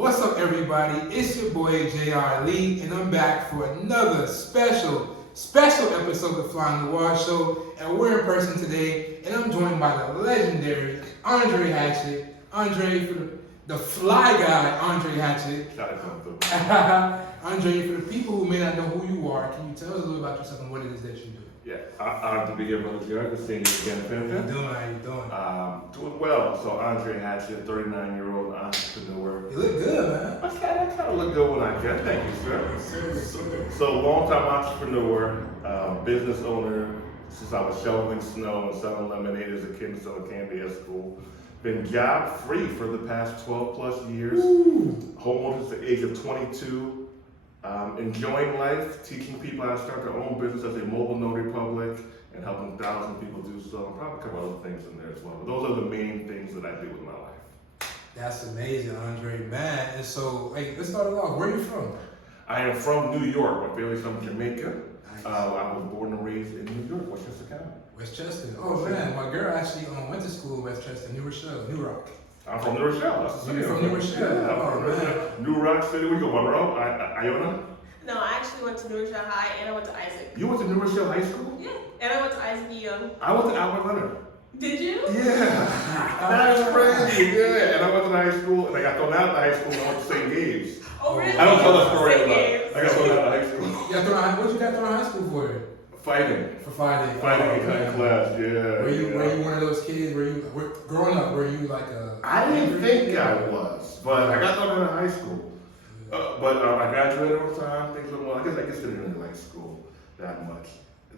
What's up, everybody? It's your boy J.R. Lee, and I'm back for another special episode of Flying the Wall Show. And we're in person today, and I'm joined by the legendary Andre Hatchett. Andre, for the fly guy, Andre Hatchett. Shout out to Andre, for the people who may not know who you are, can you tell us a little about yourself and what it is that you do? Yeah, honored to be here, Brother Jared. Good seeing you again, How you doing? How you doing? Doing well. So Andre Hatchett, 39-year-old entrepreneur. You look good, man. I kind of look good when I can. Thank you, sir. So long-time entrepreneur, business owner since I was shoveling snow and selling lemonade as a kid and selling candy at school. Been job-free for the past 12 plus years. Homeowner since the age of 22. Enjoying life, teaching people how to start their own business as a mobile notary public and helping thousands of people do so. I'll probably cover other things in there as well. But those are the main things that I do with my life. That's amazing, Andre, man. And so, let's start it off. Where are you from? I am from New York. My family's from Jamaica. Nice. I was born and raised in New York, Westchester County. Westchester. Oh man, my girl actually went to school in Westchester, New Rock. I'm from New Rochelle. That's the city. You're from New Rochelle? Yeah, I'm from New Rochelle. New Rock City. We go Monroe, Iona. No, I actually went to New Rochelle High and I went to Isaac. You went to New Rochelle High School? Yeah, and I went to Isaac E. Young. I went to Albert Leonard. Did you? Yeah, that's crazy. Yeah, and I went to high school, and I got thrown out of high school, and I went to St. Gabe's. Oh, really? I don't tell that story St. about. Gabe's. I got thrown out of high school. What you got thrown out of high school for? Fighting. For fighting. Fighting in class. Yeah. Were you one of those kids? Growing up? Were you like a? I didn't think I was, but I got thrown out of high school. But I graduated on time. Things went well. I guess I didn't really like school that much.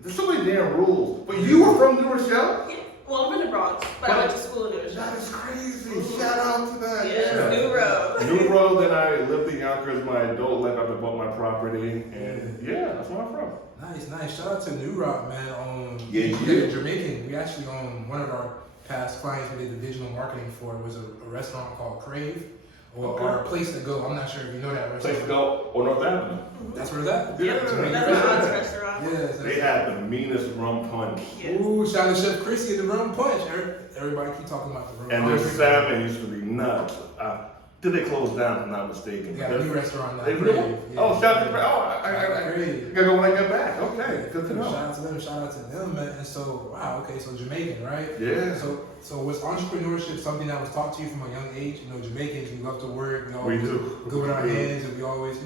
There's so many damn rules. But you were from New Rochelle? Yeah. Well, I'm from the Bronx, but I went to school in New Rochelle. That is crazy. Shout out to that. Yeah, New Road. New Road, then I lived in Yonkers my adult life. I bought my property, and yeah, that's where I'm from. Nice. Shout out to New Rock, man. Yeah, we did a Jamaican. We actually one of our past clients we did the digital marketing for was a restaurant called Crave. Or a place to go. I'm not sure if you know that restaurant. Place to go on North Avenue. That's where it's at? Yeah. That's my aunt's restaurant. Yes. They had the meanest rum punch. Yes. Ooh, shout out to Chef Chrissy at the rum punch. Everybody keep talking about the rum And punch. their salmon used to be nuts. Did they close down, if I'm not mistaken? They got a new restaurant now. They Crave. really? Oh, shout out to Crave. Oh, I Crave. gotta go when I get back. Okay, good to know. Shout out to them, man. And so, wow, okay, so Jamaican, right? Yeah. So was entrepreneurship something that was taught to you from a young age? You know, Jamaicans, we love to work, We do. good with our hands, and we always,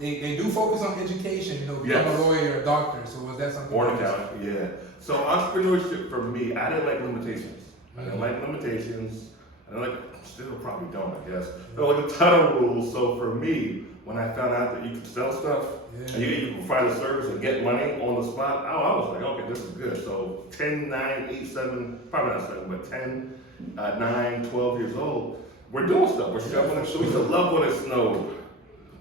they do focus on education, become Yes. a lawyer or a doctor. So was that something? Born accountant, yeah. So entrepreneurship for me, I didn't like limitations. I didn't like limitations. Still probably don't, I guess. But like the title rules. So for me, when I found out that you could sell stuff and you can provide a service and get money on the spot, I was like, okay, this is good. So 10, 9, 8, 7, probably not 7, but 10, 9, 12 years old, we're doing stuff. We're shoveling. So we used to love when it snowed.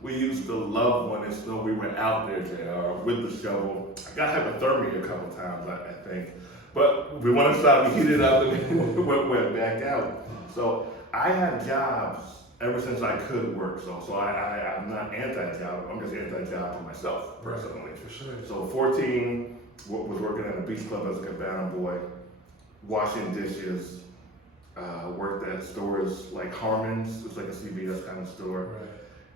We used to love when it snowed. We went out there, JR, with the shovel. I got hypothermia a couple times, I think. But we went inside, we heated up, and we went back out. So I had jobs ever since I could work. So I'm not anti-job. I'm just anti-job for myself, personally. For sure. So 14, was working at a beach club as a cabana boy, washing dishes, worked at stores like Harmon's, it's like a CVS kind of store.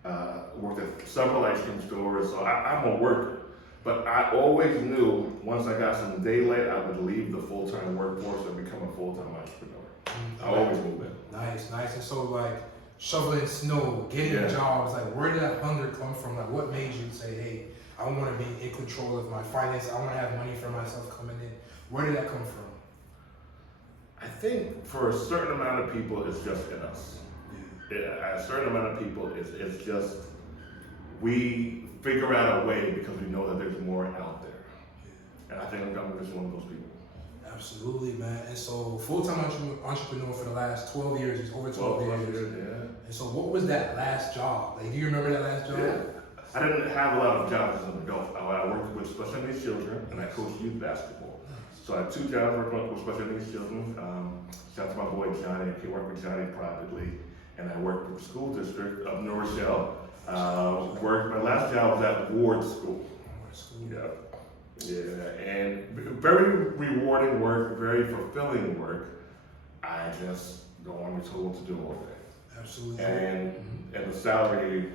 Right. Worked at several ice cream stores. So I'm a worker. But I always knew once I got some daylight, I would leave the full-time workforce and become a full-time entrepreneur. I always knew that. Nice. And so like shoveling snow, getting jobs, like where did that hunger come from? Like what made you say, hey, I want to be in control of my finances. I want to have money for myself coming in. Where did that come from? I think for a certain amount of people, it's just in us. A certain amount of people, it's just, we figure out a way because we know that there's more out there. And I think I'm just one of those people. Absolutely, man. And so full-time entrepreneur for the last 12 years, it's over 12 years. Yeah. And so what was that last job? Like, do you remember that last job? Yeah. I didn't have a lot of jobs as an adult. I worked with special needs children and I coached youth basketball. So I had 2 jobs working with special needs children. Shout out to my boy Johnny. He worked with Johnny privately. And I worked with the school district of New Rochelle. My last job was at Ward School. Yeah, and very rewarding work, very fulfilling work. I just don't want to be told what to do all day. Absolutely. and the salary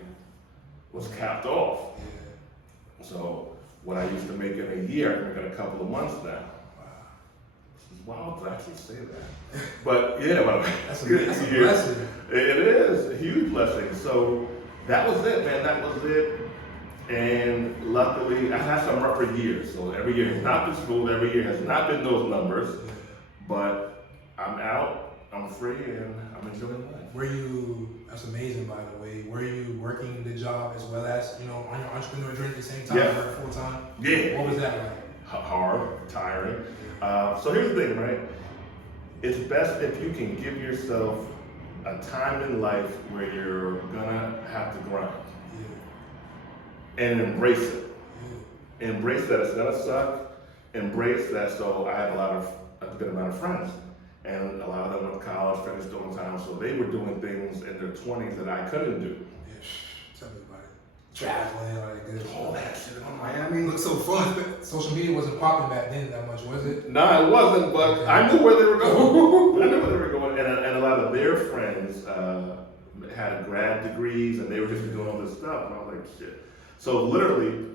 was capped off. Yeah. So what I used to make in a year, I can make in a couple of months now. Wow. It's wild to actually say that. But yeah, but That's a blessing. it is a huge blessing. So that was it, man. That was it. And luckily, I had some rougher years. So every year has not been smooth. Every year has not been those numbers. Yeah. But I'm out, I'm free, and I'm enjoying life. Were you, that's amazing by the way, were you working the job as well as, on your entrepreneur journey at the same time, Yeah. or full time? Yeah. What was that like? Hard, tiring. So here's the thing, right? It's best if you can give yourself a time in life where you're gonna have to grind and embrace it. Embrace that it's gonna suck. Embrace that. So I had a good amount of friends, and a lot of them went to college, finished doing time. So they were doing things in their 20s that I couldn't do. Yeah, tell me about it. Traveling, all that good All stuff. that shit in Miami looked so fun. But social media wasn't popping back then that much, was it? No, it wasn't, but I knew where they were going. I knew where they were going, and a lot of their friends had grad degrees, and they were just doing all this stuff, and I was like, shit. So literally,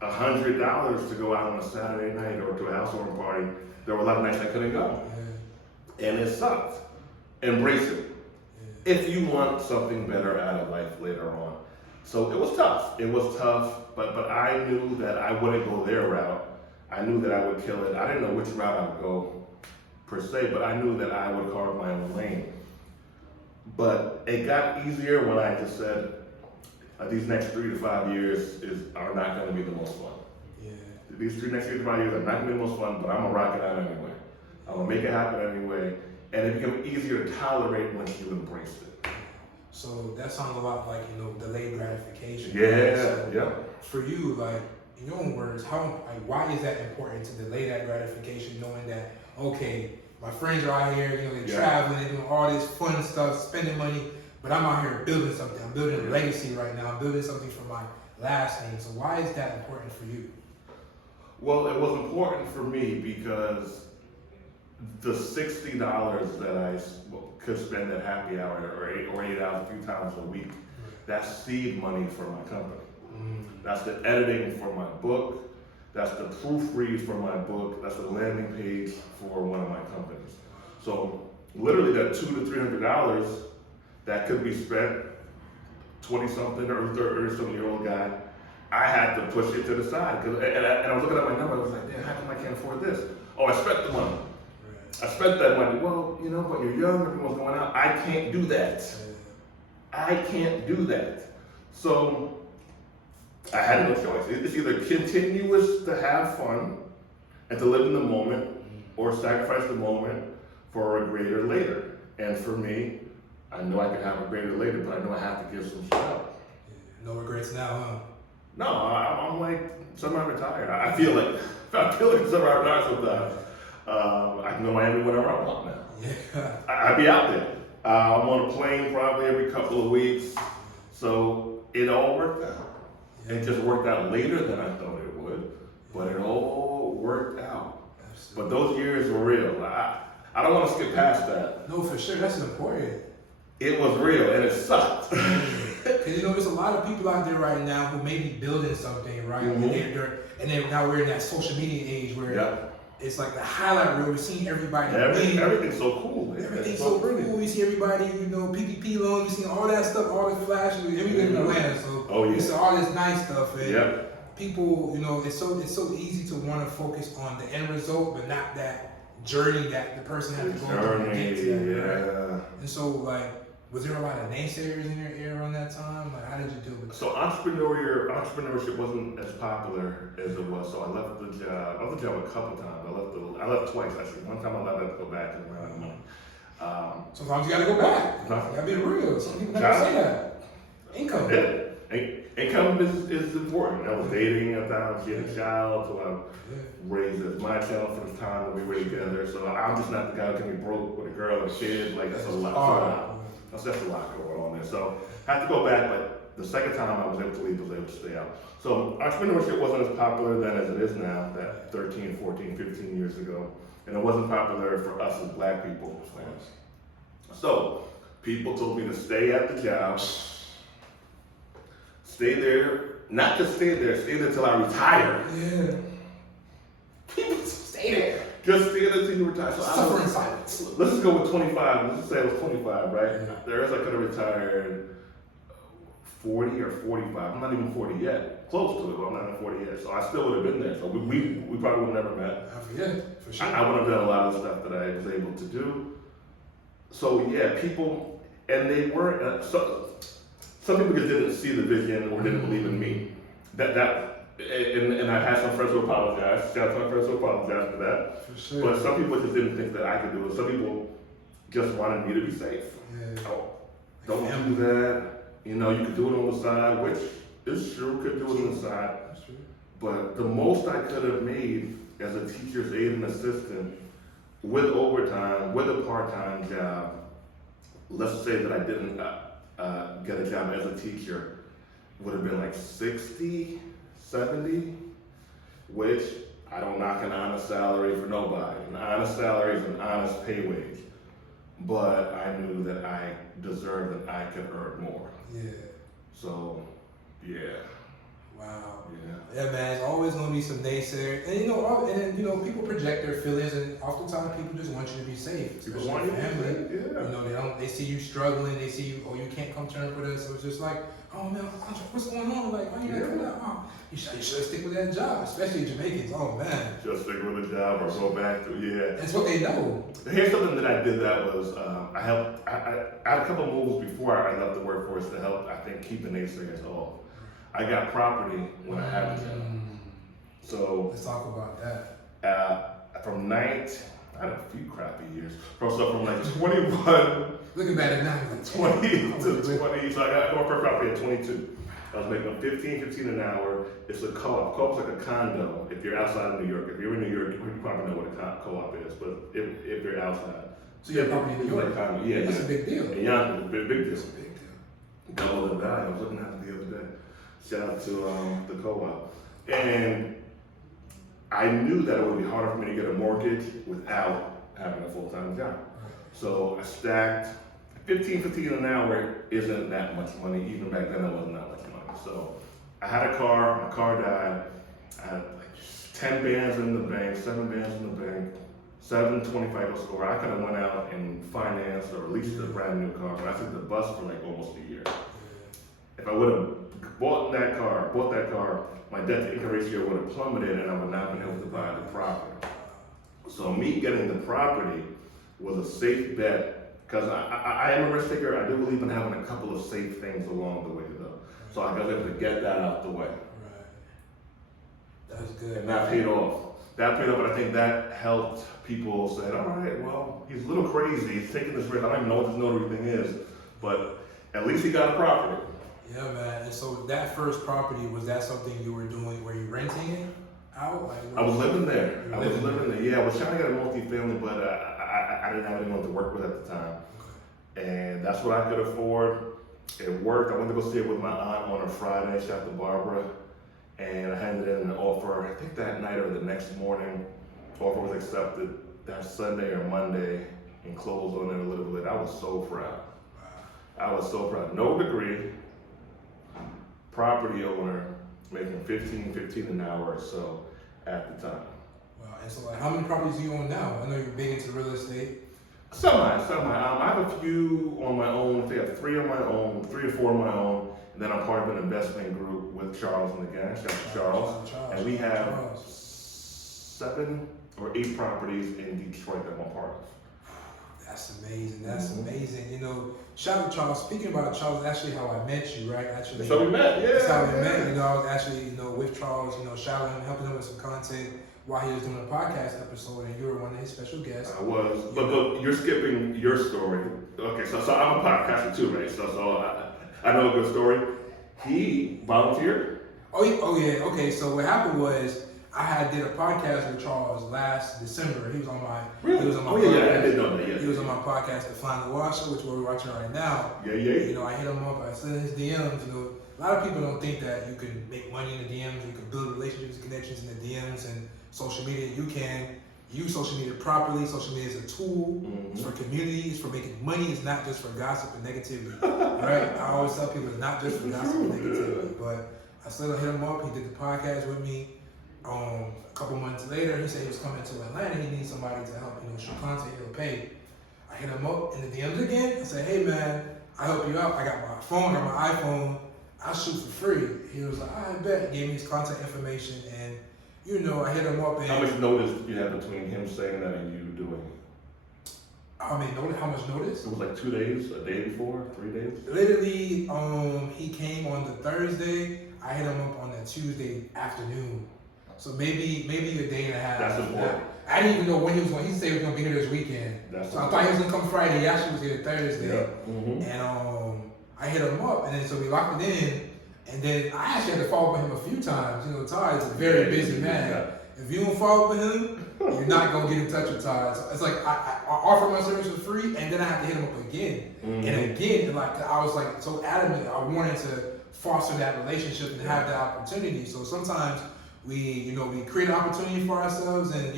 $100 to go out on a Saturday night or to a housewarming party. There were a lot of nights I couldn't go, and it sucked. Embrace it if you want something better out of life later on. So it was tough. It was tough, but I knew that I wouldn't go their route. I knew that I would kill it. I didn't know which route I would go per se, but I knew that I would carve my own lane. But it got easier when I just said, these next 3 to 5 years are not going to be the most fun. Yeah. These next 3 to 5 years are not going to be the most fun, but I'm going to rock it out anyway. I'm going to make it happen anyway. And it became easier to tolerate once you embraced it. So that sounds a lot like, delayed gratification. Yeah, So yeah. For you, like, in your own words, why is that important to delay that gratification, knowing that, okay, my friends are out here, they're traveling, they're doing all this fun stuff, spending money, but I'm out here building something. I'm building a legacy right now. I'm building something for my last name. So why is that important for you? Well, it was important for me because the $60 that I could spend at happy hour or 8 hours a few times a week, that's seed money for my company. That's the editing for my book. That's the proofread for my book. That's the landing page for one of my companies. So literally that $200 to $300 that could be spent, 20-something or 30-something-year-old guy, I had to push it to the side. And I was looking at my number, I was like, damn, how come I can't afford this? Oh, I spent the money. I spent that money. Well, but you're young, everyone's going out. I can't do that. I can't do that. So I had no choice. It's either continuous to have fun and to live in the moment, or sacrifice the moment for a greater later. And for me, I know I can have a greater later, but I know I have to give some shit up. No regrets now, huh? No, I'm like semi-retired. I feel like semi-retired sometimes. I can go to Miami whenever I want now. Yeah. I'd be out there. I'm on a plane probably every couple of weeks. So it all worked out. It just worked out later than I thought it would, but it all worked out. Absolutely. But those years were real. I don't want to skip past that. No, for sure. That's important. It was real and it sucked. Because there's a lot of people out there right now who may be building something, right? And then now we're in that social media age where it's like the highlight reel. We're seeing everybody win. Everything's so cool. Everything's so cool. We see everybody, PPP loans. We see all that stuff, all the flash. And we live in Atlanta, so we see all this nice stuff. And people, it's so easy to want to focus on the end result, but not that journey that the person had to go through to get to that. Right? And so, like, was there a lot of naysayers in your ear around that time? Like, how did you deal with that? So entrepreneurship wasn't as popular as it was. So I left the job. I left the job a couple times. I left twice actually. One time I left, I had to go back and run out of money. Sometimes you gotta go back. You gotta be real. Some people never say that. Income. Income is important. I was dating at the time, she had a child, so I raised my child for the time that we were together. So I'm just not the guy who can be broke with a girl and kid. Like, that's a lot. That's a lot going on there. So I had to go back, but the second time I was able to leave, I was able to stay out. So entrepreneurship wasn't as popular then as it is now, that 13, 14, 15 years ago. And it wasn't popular for us as black people. So People told me to stay at the job, stay there, not just stay there till I retire. Yeah. People Stay there. just stay there till you retire. So Suffer in silence. let's just go with 25. Let's just say it was 25, right? Yeah. There's I could have retired 40 or 45. I'm not even 40 yet. Close to it, but I'm not even 40 yet. So I still would have been there. So we probably would have never met. I forget, for sure. I would have done a lot of the stuff that I was able to do. So yeah, people, and they weren't, some people just didn't see the vision or didn't believe in me. And I had some friends who apologized. Shout out to my friends who apologized for that. For sure. But some people just didn't think that I could do it. Some people just wanted me to be safe. Yeah. Oh, don't do that. You know, you could do it on the side, which is true, could do it on the side. That's true. But the most I could have made as a teacher's aide and assistant with overtime, with a part-time job, let's say that I didn't get a job as a teacher, would have been like 60, 70, which I don't knock an honest salary for nobody. An honest salary is an honest pay wage. But I knew that I deserved and I could earn more. Yeah. So, yeah. Wow. Yeah. Yeah, man, it's always gonna be some naysayers, and you know, people project their feelings, and oftentimes people just want you to be safe. People especially want you to be family. safe, yeah. You know, they see you struggling, they see you, oh, you can't come to terms with us. So it's just like, oh man, what's going on? Like, why you not coming out? Oh, you should stick with that job, especially Jamaicans. Oh man, Just stick with a job or go back to, yeah. that's what they know. Here's something that I did that was, I had a couple moves before I left the workforce to help, I think, keep the naysayers off. I got property when I had a job. So, Let's talk about that. from I had a few crappy years. From like 21, Looking back at it now, like 20 to 20, so I got my first property at 22. I was making $15 an hour. It's a co-op. Co-op's like a condo if you're outside of New York. If you're in New York, you probably know what a co-op is, but if you're outside. So you're property in New York. Like condo, yeah. That's a big deal. And Yonkers, big deal. That's a big deal. Double the value. I was looking at it the other day. Shout out to the co-op. And I knew that it would be harder for me to get a mortgage without having a full-time job. So I stacked $15 an hour isn't that much money. Even back then it wasn't that much money. So I had a car, my car died. I had like 10 bands in the bank, 7 bands in the bank, 720 FICO score. I could have went out and financed or leased a brand new car, but I took the bus for like almost a year. If I would have bought that car, my debt to income ratio would have plummeted and I would not have been able to buy the property. So me getting the property was a safe bet because I am a risk taker. I do believe in having a couple of safe things along the way though. So I was able to get that out the way. Right. That's good. And that paid off. That paid off, but I think that helped people say, all right, well, he's a little crazy. He's taking this risk. I don't even know what this notary thing is, but at least he got a property. Yeah, man. And so that first property, was that something you were doing? Were you renting it out? Like, I was living there. You I was living there. Yeah, I was trying to get a multi-family, but I didn't have anyone to work with at the time. And that's what I could afford. It worked. I went to go see it with my aunt on a Friday. Shout out to Barbara. And I handed in an offer. I think that night or the next morning, offer was accepted. That Sunday or Monday, and closed on it a little bit. I was so proud. I was so proud. No degree. Property owner, making $15 an hour or so at the time. Wow. And so, like, how many properties do you own now? I know you're big into real estate. Semi. I have a few on my own. I think I have 3 on my own, 3 or 4 on my own, and then I'm part of an investment group with Charles and the gang. Shout out to Charles. And we have 7 or 8 properties in Detroit that I'm part of. That's amazing. That's amazing. You know, shout out to Charles. Speaking about Charles, actually how I met you, right? Actually, So we met, yeah. That's how we met. You know, I was actually, with Charles, shouting him, helping him with some content while he was doing a podcast episode, and you were one of his special guests. I was, but you're skipping your story. Okay, so I'm a podcaster too, right? So I know a good story. He volunteered. Oh yeah. Okay, so what happened was I did a podcast with Charles last December. He was on my Really? He was on my I podcast. didn't know that. Yeah. He was on my podcast, The Flying the Wash Show, which we're watching right now. Yeah. I hit him up. I sent his DMs. A lot of people don't think that you can make money in the DMs. You can build relationships, connections in the DMs and social media. You can. use social media properly. Social media is a tool. It's for community. It's for making money. It's not just for gossip and negativity, right? I always tell people it's not just for gossip and negativity. But I still hit him up. He did the podcast with me. A couple months later, he said he was coming to Atlanta. He needs somebody to help, shoot content. He'll pay. I hit him up in the DMs again. I said, hey man, I help you out. I got my phone, got my iPhone. I'll shoot for free. He was like, I bet. Gave me his contact information, and I hit him up. And how much notice did you have between him saying that and you doing it? I mean, how much notice? It was like 2 days, a day before, 3 days. Literally, he came on the Thursday. I hit him up on the Tuesday afternoon. So maybe a day and a half. That's important. I didn't even know when he was going. He said he was going to be here this weekend. So I thought he was going to come Friday. He actually was here Thursday. Yeah. Mm-hmm. And I hit him up, and then so we locked it in. And then I actually had to follow up with him a few times. Ty is a very busy man. Yeah. If you don't follow up with him, you're not going to get in touch with Ty. So it's like I offer my service for free, and then I have to hit him up again. Mm-hmm. And again, like I was like so adamant. I wanted to foster that relationship and have that opportunity. So sometimes we create an opportunity for ourselves, and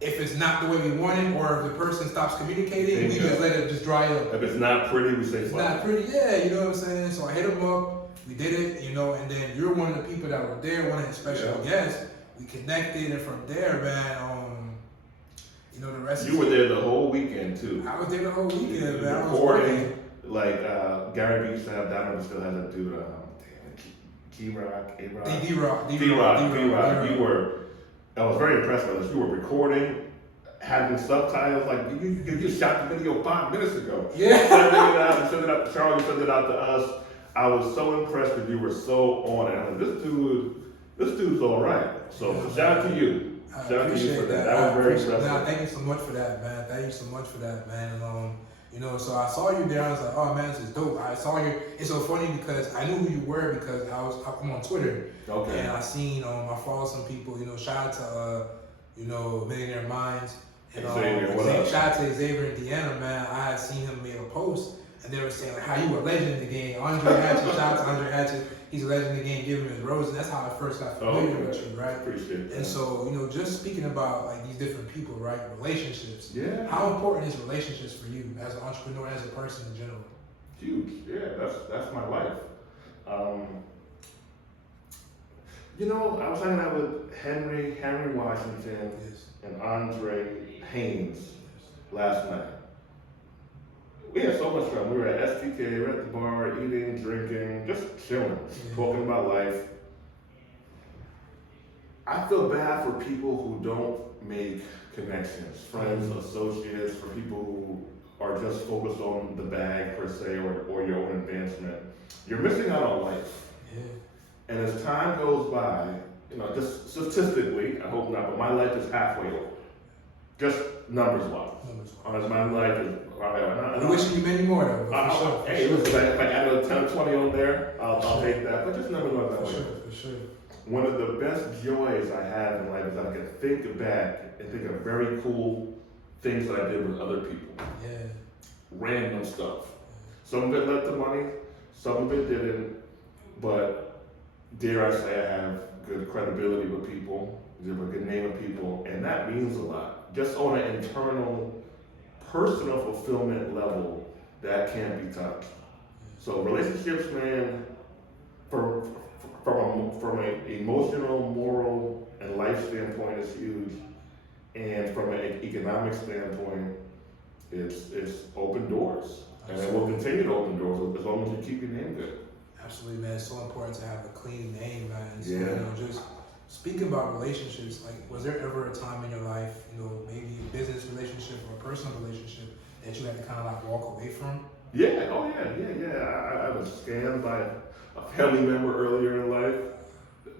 if it's not the way we want it, or if the person stops communicating, we just let it just dry up. If it's not pretty, we say it's fuck. not pretty, yeah, you know what I'm saying? So I hit him up, we did it, and then you're one of the people that were there, one of the special guests. We connected, and from there, man, the rest You were there the whole weekend too. I was there the whole weekend, man. I was Recording, working. like Gary Vee used to have that, still has that dude, D-Rock. I was very impressed with this. You were recording, having subtitles, like you just shot the video 5 minutes ago. Yeah. Send it out to Charlie, send it out to us. I was so impressed that you were so on it. I'm like, this dude's all right. So shout out to you. Shout out to you for that. That was very impressive. Nah, thank you so much for that, man. And, so I saw you there. I was like, oh man, this is dope. I saw you. It's so funny because I knew who you were because I'm on Twitter. Okay. And I seen, I follow some people. Shout out to, Millionaire Minds. And shout out to Xavier and Deanna, man. I had seen him make a post, and they were saying like how you a legend in the game. Andre Hatchett, shout out to Andre Hatchett. He's a legend in the game. Give him his rose, and that's how I first got familiar with you, right? Appreciate that. And so, just speaking about like these different people, right? Relationships. Yeah. How important is relationships for you as an entrepreneur, as a person in general? Huge. Yeah, that's my life. I was hanging out with Henry Washington and Andre Haynes last night. We had so much fun. We were at STK, we were at the bar, eating, drinking, just chilling, talking about life. I feel bad for people who don't make connections, friends, associates, for people who are just focused on the bag per se or your own advancement. You're missing out on life. Yeah. And as time goes by, just statistically, I hope not, but my life is halfway over. Just numbers-wise. My life is. I'm wishing you many more though. Hey, listen, if I added a 10 or 20 on there, I'll take that. But just numbers-wise. For sure. One of the best joys I have in life is that I can think back and think of very cool things that I did with other people. Yeah. Random stuff. Some of it led to money, some of it didn't, but dare I say I have good credibility with people, I have a good name with people, and that means a lot. Just on an internal, personal fulfillment level, that can't be touched. So relationships, man, from an emotional, moral, and life standpoint is huge. And from an economic standpoint, it's open doors. And it will continue to open doors as long as you keep your name good. Absolutely, man. It's so important to have a clean name, man. So, Yeah. just speaking about relationships, like, was there ever a time in your life, maybe a business relationship or a personal relationship that you had to kind of like walk away from? Yeah, I was scammed by a family member earlier in life.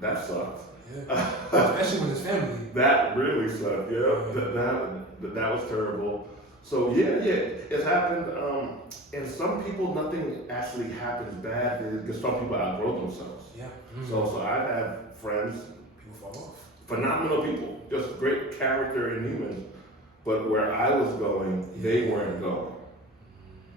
That sucked. Yeah. Especially when it's family. That really sucked, that was terrible. So it's happened. And some people, nothing actually happens bad because some people outgrow themselves. Yeah. So I've had friends, People fall off. phenomenal people, just great character and humans, but where I was going, they weren't going.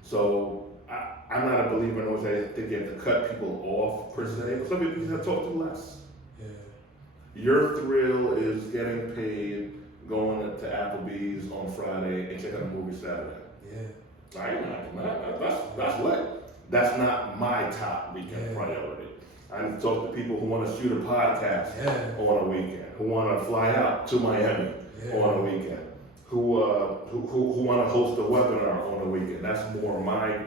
So I'm not a believer in those days. I think you have to cut people off per se. But some people you have to talk to less. Yeah. Your thrill is getting paid going to Applebee's on Friday and checking out a movie Saturday. Yeah. That's lit. That's not my top weekend priority. I talk to people who want to shoot a podcast on a weekend, who want to fly out to Miami on a weekend, who want to host a webinar on a weekend. That's more my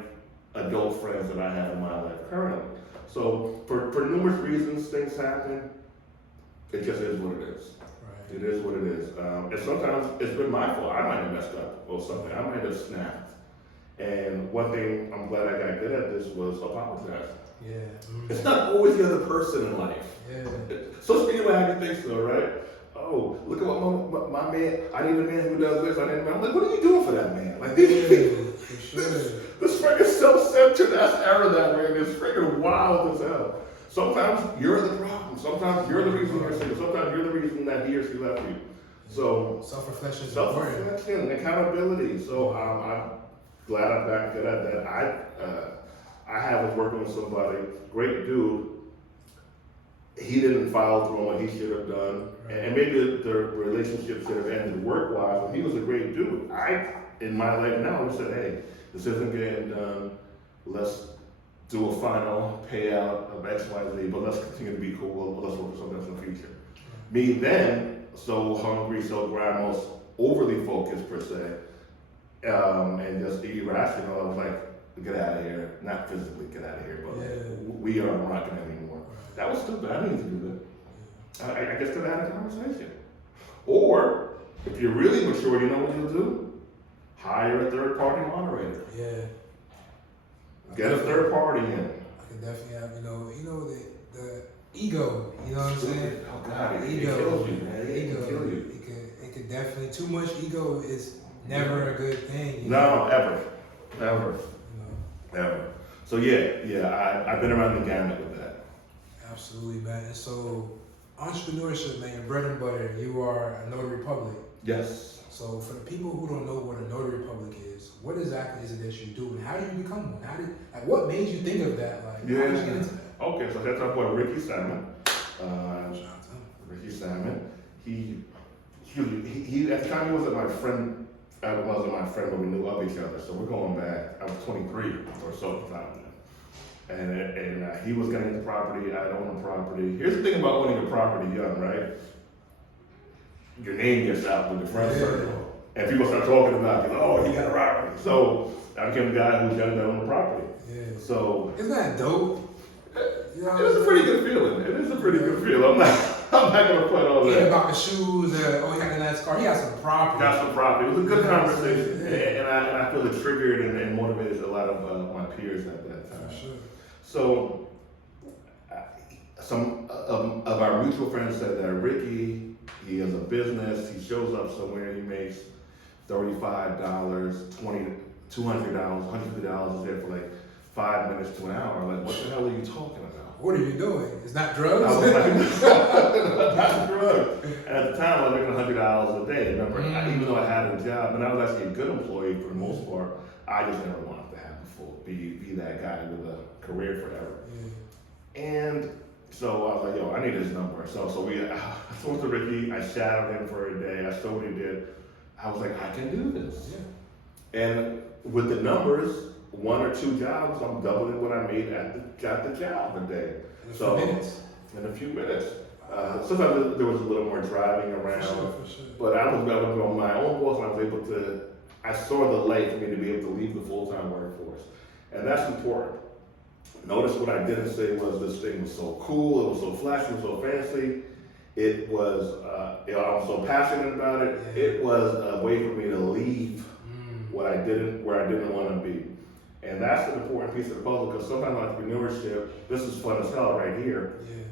adult friends that I have in my life currently. So for numerous reasons, things happen. It just is what it is. Right. It is what it is. And sometimes it's been my fault. I might have messed up or something. I might have snapped. And one thing I'm glad I got good at this was apologizing. Yeah. Mm-hmm. It's not always the other person in life. Yeah. So speaking of how you think so, right? Oh, look at what my man, I need a man who does this, I need a man. I'm like, what are you doing for that man? Like, For sure. this freaking self-centered ass era that we're in is freaking wild as hell. Sometimes you're the problem. Sometimes you're the reason you're single. Sometimes you're the reason that he or she left you. So self-reflection is important. Self-reflection and accountability. So I'm glad I'm back good at that. I was working with somebody, great dude. He didn't follow through on what he should have done, and maybe the relationship should have ended work-wise. But he was a great dude. In my life now, I said, hey, this isn't getting done. Let's do a final payout of X, Y, Z, but let's continue to be cool. Let's work for something else in the future. Me then, so hungry, so grandma's overly focused per se, and just irrational. I was like, get out of here. Not physically get out of here, but we aren't rocking anymore. That was stupid. I didn't need to do that. I guess could have had a conversation. Or, if you're really mature, you know what you'll do? Hire a third-party moderator. Yeah. Get a third party in. I can definitely have, the ego, you know what I'm saying? Oh God, it ego, kills you, man. Ego. It can kill you. It can definitely, too much ego is never a good thing. No, ever. Ever. So I've been around the gamut with that. Absolutely, man. And so, entrepreneurship, man, your bread and butter, you are a notary public. Yes. So for the people who don't know what a notary public is, what exactly is it that you do, and how do you become one? What made you think of that? How did you get into that? Okay, so that's our boy Ricky Salmon. Shout out to him. Ricky Salmon. He at the time he wasn't my friend. I wasn't my friend, but we knew of each other. So we're going back. I was 23 or so at the time. And he was getting into property. I own a property. Here's the thing about owning a property young, right? Your name gets out with your friend circle. And people start talking about it. Oh, he got a property. So I became the guy who's young that owned a property. Yeah. So isn't that dope? It was a pretty good feeling. It is a pretty good feeling. I'm not gonna put all that. About the shoes. He had a nice car. He got some property. It was a good conversation, and I feel it triggered and motivated a lot of my peers at that time. For sure. So some of our mutual friends said that Ricky, he has a business. He shows up somewhere. He makes $35, $200, $150 is there for like 5 minutes to an hour. Like, what the hell are you talking about? What are you doing? It's not drugs? I was like, not drugs. And at the time, I was making $100 a day. Remember, even though I had a job, and I was actually a good employee for the most part, I just never wanted to have be that guy with a career forever. Yeah. And so I was like, yo, I need his number. So I talked to Ricky. I shadowed him for a day. I saw what he did. I was like, I can do this. Yeah. And with the numbers, 1 or 2 jobs, I'm doubling what I made at the job a day. In a few minutes. Sometimes there was a little more driving around, for sure. But I was on my own boss, and I was able to. I saw the light for me to be able to leave the full-time workforce, and that's important. Notice what I didn't say was this thing was so cool, it was so flashy, it was so fancy. It was, I was so passionate about it. Yeah. It was a way for me to leave where I didn't want to be. And that's an important piece of the puzzle, because sometimes entrepreneurship, this is fun as hell right here. Yeah.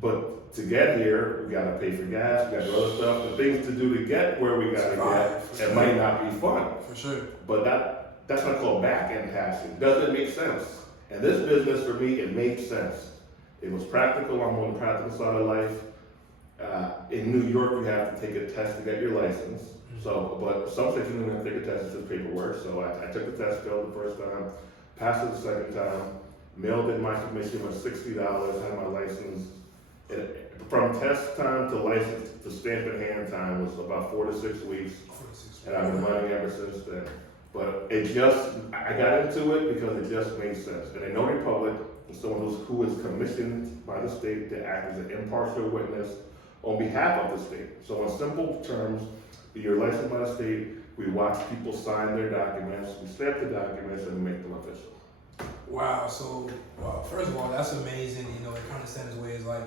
But to get here, we gotta pay for gas, we gotta do other stuff. The things to do to get where we gotta get, it might not be fun. For sure. But that's not called back-end passion. Does it make sense? And this business, for me, it made sense. It was practical. I'm on the practical side of life. In New York, you have to take a test to get your license. So, but some states you don't have to take a test, it's just paperwork. So I took the test, failed the first time, passed it the second time, mailed in my submission was $60, had my license From test time to license to stamp in hand time was about 4 to 6 weeks, and I've been running ever since then. But I got into it because it just made sense. And a notary public is someone who is commissioned by the state to act as an impartial witness on behalf of the state. So in simple terms, you're licensed by the state, we watch people sign their documents, we stamp the documents, and we make them official. Wow. So, first of all, that's amazing. You know, it kind of sends ways like.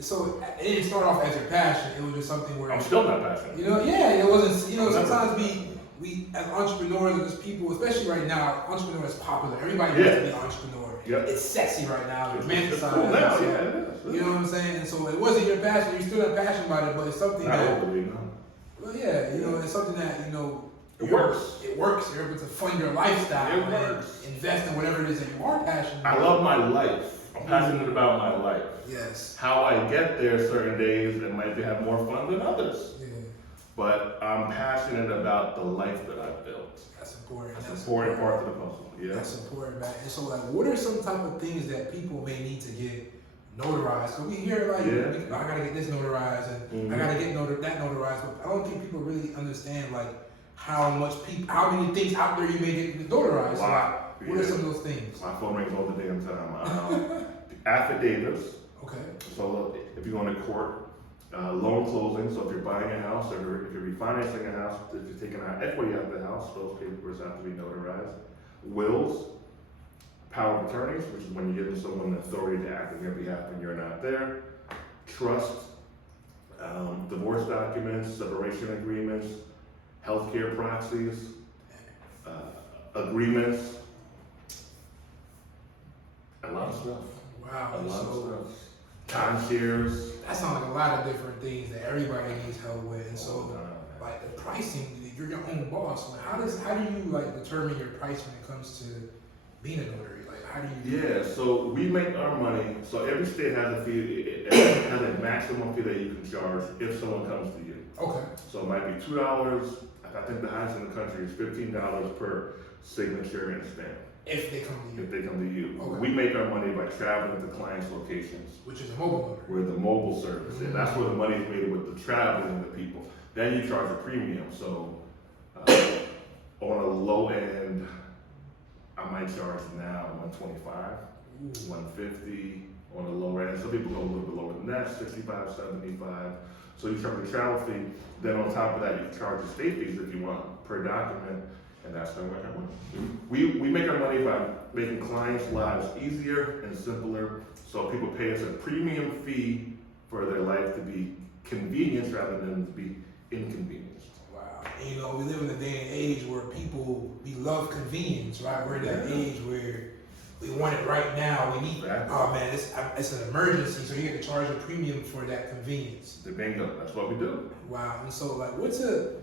So it didn't start off as your passion. It was just something where I'm still not passionate. you know, yeah, it wasn't. You know, sometimes we as entrepreneurs, as people, especially right now, entrepreneur is popular. Everybody wants to be an entrepreneur. Yep. It's sexy right now. It's romanticized. Cool now, yeah, it is. You know what I'm saying? And so it wasn't your passion. You're still not passionate about it, but it's something I that. don't believe no. Well, yeah, you know, it's something that It works. It works. You're able to fund your lifestyle. It works. Invest in whatever it is that you are passionate about. I love my life. I'm passionate about my life. Yes. How I get there certain days and might have more fun than others. Yeah. But I'm passionate about the life that I've built. That's important. That's an important part of the puzzle. Yeah. That's important, man. And so, like, what are some type of things that people may need to get notarized? So we hear like, I gotta get this notarized, and I gotta get that notarized. But I don't think people really understand like how many things out there you may get notarized. Wow. So, like, what are some of those things? My phone rings all the damn time. Affidavits. Okay. So if you're going to court, loan closing. So if you're buying a house or if you're refinancing a house, if you're taking out equity out of the house, those papers have to be notarized. Wills, power of attorneys, which is when you're giving someone the authority to act on your behalf and you're not there. Trust, divorce documents, separation agreements, healthcare proxies, agreements, a lot of stuff. Wow. A lot So of stuff. Timeshares. that sounds like a lot of different things that everybody needs help with. And so, like the pricing, you're your own boss. Like, how do you like determine your price when it comes to being a notary? Like, how do you? Yeah, so we make our money. So every state has a fee. It has a maximum fee that you can charge if someone comes to you. Okay. So it might be $2. I think the highest in the country is $15 per signature and stamp. If they come to you. If they come to you, Okay. we make our money by traveling to clients' locations. Which is a mobile notary. We're the mobile service, and that's where the money's made with the traveling the people. Then you charge a premium. So on a low end, I might charge now $125, $150 on the lower end. Some people go a little bit lower than that, $65, $75. So you charge the travel fee. Then on top of that, you charge the state fees if you want per document, and that's how we make our money. We make our money by making clients' lives easier and simpler. So people pay us a premium fee for their life to be convenience rather than to be inconvenienced. Wow. And, you know, we live in a day and age where we love convenience, right? We're in that age where we want it right now. We need, oh man, it's an emergency, so you get to charge a premium for that convenience. The bingo, that's what we do. Wow. And so, like, what's an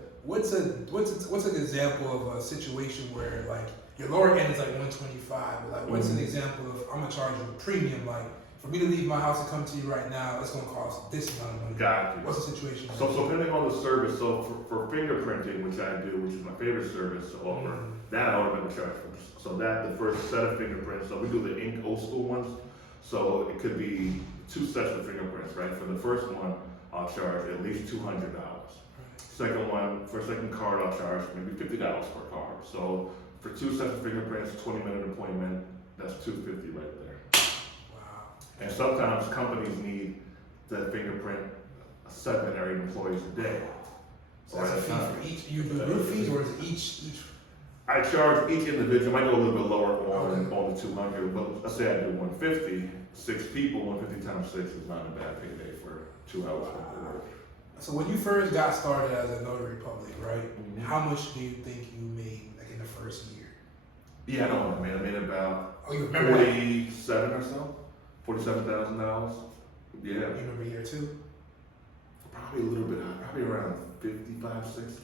example of a situation where like your lower end is like 125, but like what's an example of I'm gonna charge you a premium, like for me to leave my house and come to you right now, it's gonna cost this amount of money. Got you. What's the situation? So depending on the service, so for fingerprinting, which I do, which is my favorite service to offer, that I automatically charge for. So that the first set of fingerprints, so we do the ink old school ones. So it could be 2 sets of fingerprints, right? For the first one, I'll charge at least $200. Second one, for a second card, I'll charge maybe $50 per card. So for 2 sets of fingerprints, 20-minute appointment, that's $250 right there. Wow. And sometimes companies need the fingerprint 7 or 8 employees a day. So that's a fee for each. You do group fees, or is it each? I charge each individual. I might go a little bit lower on the 200, but let's say I do 150, 6 people. 150 times 6 is not a bad payday for 2 hours worth of work. So when you first got started as a notary public, right? How much do you think you made like in the first year? Yeah, I don't know, man. I made about you remember 47 or so, $47,000. Yeah. You remember year 2? Probably a little bit high, probably around 55, 60.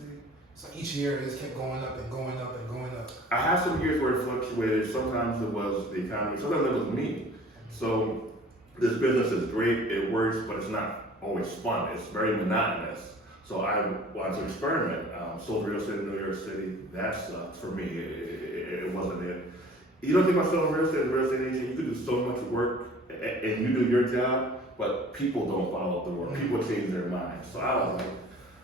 So each year it just kept going up and going up and going up. I have some years where it fluctuated. Sometimes it was the economy, sometimes it was me. So this business is great, it works, but it's not always fun. It's very monotonous. So I wanted to experiment. Sold real estate in New York City. That sucked for me. It wasn't it. You don't think about selling real estate as a real estate agent? You could do so much work and you do your job, but people don't follow through, or people change their minds. So I was like,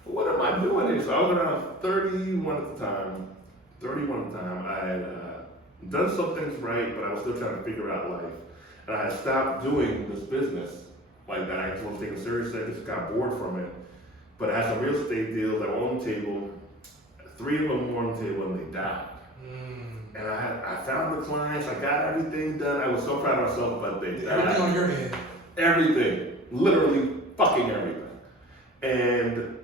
what am I doing here? So I was around 31 at the time. I had done some things right, but I was still trying to figure out life. And I had stopped doing this business like that. I wasn't taking it seriously. I just got bored from it. But I had some real estate deals that were on the table. 3 of them were on the table and they died. And I found the clients, I got everything done. I was so proud of myself, but they died. Everything on your end. Everything. Literally fucking everything. And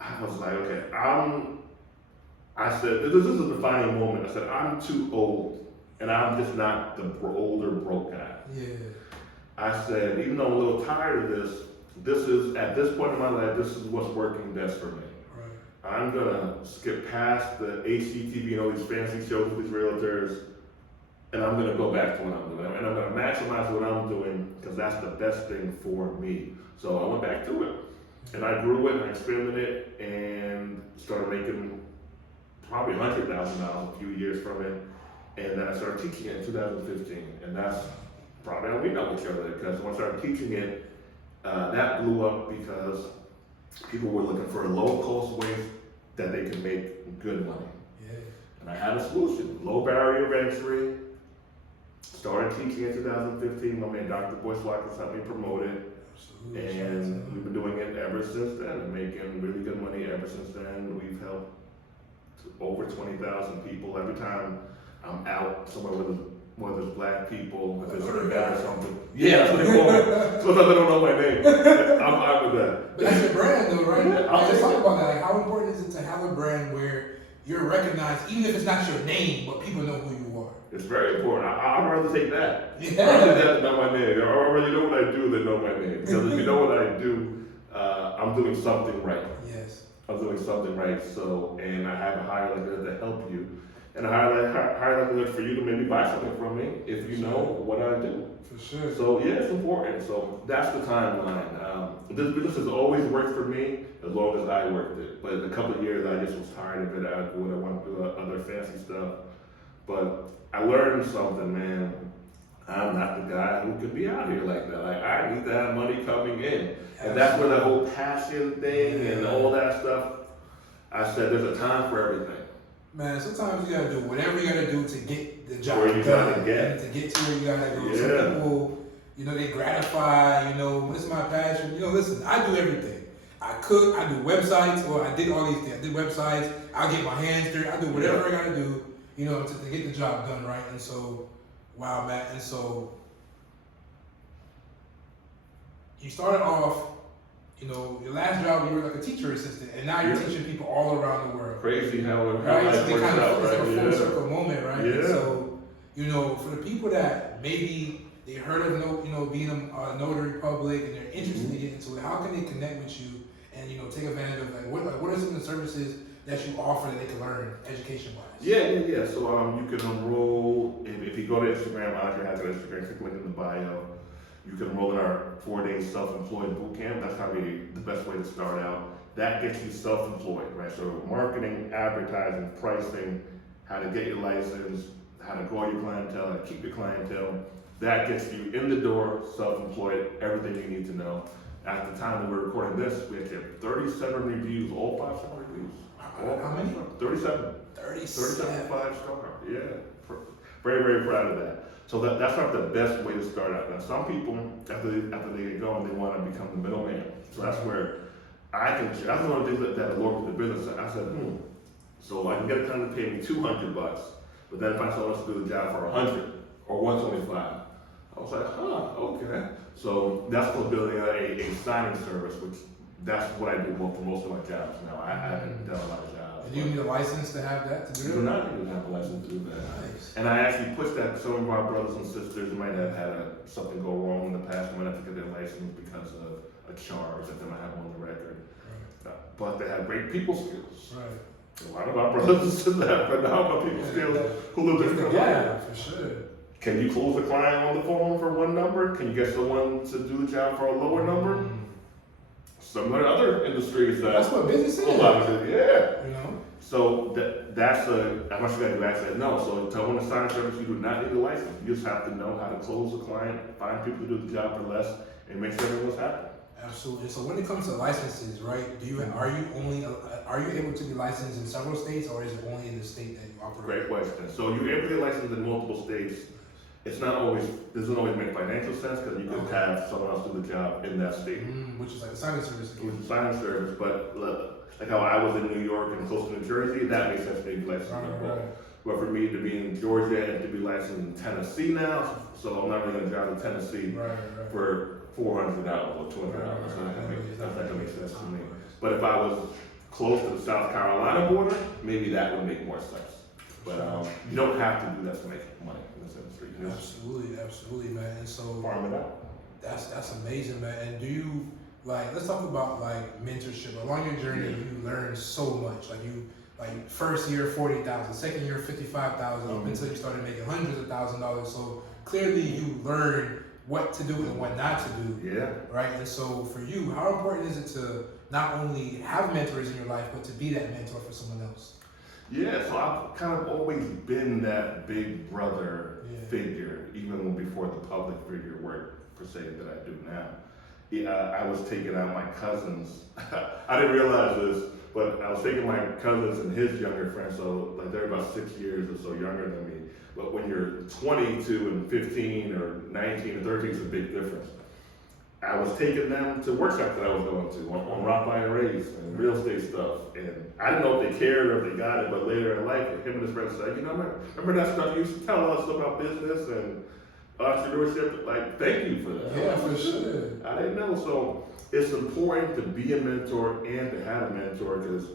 I was like, okay, I said, this is a defining moment. I said, I'm too old, and I'm just not the older broke guy. Yeah. I said, even though I'm a little tired of this is, at this point in my life, this is what's working best for me. Right. I'm gonna skip past the HGTV and all these fancy shows with these realtors, and I'm gonna go back to what I'm doing. And I'm gonna maximize what I'm doing, because that's the best thing for me. So I went back to it. And I grew it and I expanded it and started making probably $100,000 a few years from it. And then I started teaching it in 2015. And that's probably how we know each other, because when I started teaching it, that blew up because people were looking for low-cost ways that they could make good money. Yeah. And I had a solution, low barrier of entry. Started teaching in 2015. My man Dr. Boyce Watkins helped me promote it. And we've been doing it ever since then and making really good money ever since then. We've helped over 20,000 people. Every time I'm out somewhere where there's black people, if there's an event or something. Yeah, that's what they call me. Sometimes they don't know my name. I'm fine with that. But that's your brand though, right? Yeah, I'll just talk about that. Like, how important is it to have a brand where you're recognized, even if it's not your name, but people know who you are? It's very important. I'd rather take that. Yeah. I'd rather that than know my name. I already know what I do than know my name. Because if you know what I do, I'm doing something right. Yes. I'm doing something right. So, and I have a higher likelihood to help you. And a higher likelihood for you to maybe buy something from me if you know what I do. For sure. So yeah, it's important. So that's the timeline. This business has always worked for me as long as I worked it. But in a couple of years, I just was tired of it. I would want to do other fancy stuff. But I learned something, man. I'm not the guy who could be out here like that. Like, I need to have money coming in. And that's where the whole passion thing and all that stuff, I said there's a time for everything. Man, sometimes you gotta do whatever you gotta do to get the job where you done. gotta get. To get to where you gotta go. Yeah. Some people, they gratify, this is my passion. Listen, I do everything. I cook, I do websites, or I did all these things. I did websites, I get my hands dirty, I do whatever I gotta do, to get the job done right. And so, wow, man. And so, you started off, your last job, you were like a teacher assistant, and now you're teaching people all around the world. Crazy how it Right? So works they kind out, of, right? it's like a full circle moment, right? Yeah. And so, for the people that maybe they heard of being a notary public and they're interested in getting into it, how can they connect with you and take advantage of what are some of the services that you offer that they can learn education wise? Yeah. So you can enroll if you go to Instagram. Andre has an Instagram. Click link in the bio. You can enroll in our 4-day self-employed bootcamp. That's probably the best way to start out. That gets you self-employed, right? So marketing, advertising, pricing, how to get your license, how to grow your clientele, how to keep your clientele. That gets you in the door, self-employed, everything you need to know. At the time that we're recording this, we actually have 37 reviews, all 5-star reviews. How many? 37. 37. 5-star, yeah. Very, very proud of that. So that's not the best way to start out. Now, some people, after they get going, they want to become the middleman. So that's where that's one of the things that allure to the business. I said, so I can get a client to pay me $200, but then if I someone else to do the job for $100 or $125, I was like, okay. So that's called building a signing service, which that's what I do for most of my jobs now. I haven't done a lot of jobs. And you need a license to have that to do You that? do not need to have a license to do that. Nice. And I actually pushed that. Some of our brothers and sisters might have had something go wrong in the past, might have to get their license because of a charge that they might have on the record. Right. But they have great people skills. Right. A lot of our brothers and sisters have phenomenal people skills who live different lives. Yeah, for sure. Can you close a client on the phone for one number? Can you get someone to do the job for a lower number? Some other industries that's what business is. A lot of it, yeah. So that's I'm not sure you got to do access. No, so to own a signing service, you do not need a license. You just have to know how to close a client, find people to do the job for less, and make sure everyone's happy. Absolutely. So when it comes to licenses, right? Are you able to be licensed in several states, or is it only in the state that you operate? Great question. So you're able to get licensed in multiple states. It's not always, doesn't always make financial sense because you can have someone else do the job in that state. Which is like a signing service. It was a signing service, but like how I was in New York and close to New Jersey, that makes sense to be licensed in both. But for me to be in Georgia and to be licensed in Tennessee now, so I'm not really going to drive to Tennessee for $400 or $200. So that doesn't make sense to me. But if I was close to the South Carolina border, maybe that would make more sense. But you don't have to do that to make money in this industry. Absolutely, man. And so Farm it out. that's amazing, man. And do you let's talk about mentorship. Along your journey, you learned so much. First year 40,000, second year 55,000, up until you started making hundreds of $1,000s. So clearly, you learned what to do and what not to do. Yeah. Right. And so for you, how important is it to not only have mentors in your life, but to be that mentor for someone else? Yeah, so I've kind of always been that big brother figure, even before the public figure work per se that I do now. Yeah, I was taking out my cousins. I didn't realize this, but I was taking my cousins and his younger friends, so they're about 6 years or so younger than me. But when you're 22 and 15 or 19 and 13, it's a big difference. I was taking them to workshops that I was going to on Roth IRAs and real estate stuff. And I didn't know if they cared or if they got it, but later in life, him and his friends said, remember that stuff you used to tell us about business and entrepreneurship? Thank you for that. Yeah, for sure. I didn't know. So it's important to be a mentor and to have a mentor, because